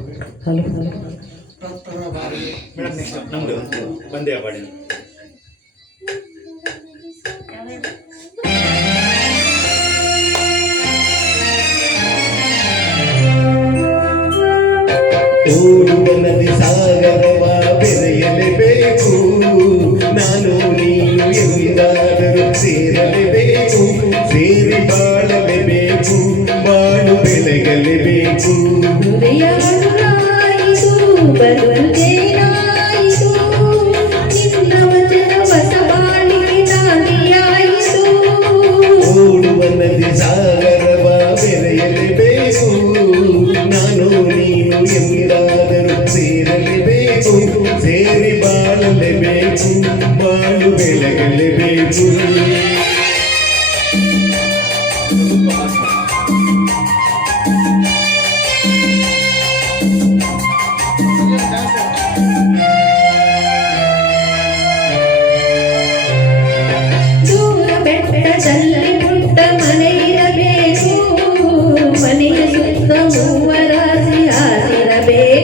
Hello. Hello ಪ್ರಥಮ ಬಾರಿಗೆ madam next ನಮ್ದು ಬಂದೇ ಅವಾರ್ಡಿನ ಓಡುವ ನದಿ ಸಾಗರವ ಸೇರಿ ಬಾಳಲೇಬೇಕು ಬಾಳು ಬೆಳಗಲೇಬೇಕು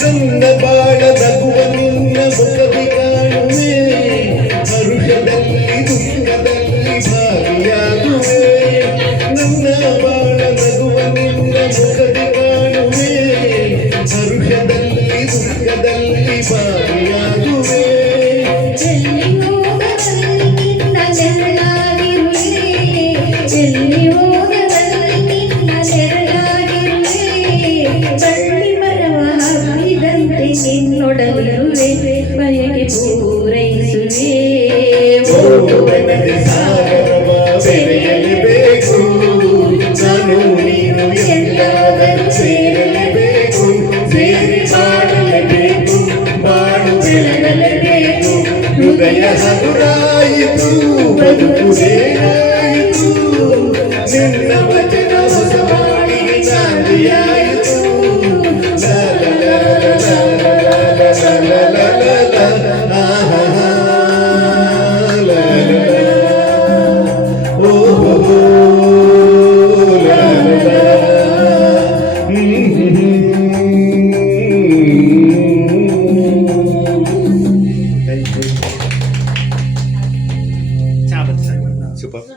ಚಂದ ಬಾಳ ನಗುವ ನಿನ್ನ ಮುಖವಿ ಕಾಣುವೆ ಹರುಷದಲ್ಲಿ ದುಃಖದಲ್ಲಿ ಭಾಗಿಯಾಗುವೆ ನನ್ನ ಬಾಳ ನಗುವ ನಿನ್ನ ಮುಖವಿ ಹಾಕಿದಂತೆ ನಿನ್ನೊಡಲಿರುವೆ ಬಯಕೆ ಪೂರೈಸುವೆ ಓಡುವ ನದಿ ಸಾಗರವ ಬೆರೆಯಲೇಬೇಕು ನಾನು ನೀನು ಎಲ್ಲಾದರೂ ಸೇರಲೇಬೇಕು ಸೇರಿ ಬಾಳಲೇಬೇಕು ಬಾಳು ಬೆಳಗಲೇಬೇಕು ಹೃದಯ ಹಗುರಾಯಿತು ಬದುಕು ಬೇರಾಯಿತು ನಿನ್ನ 你说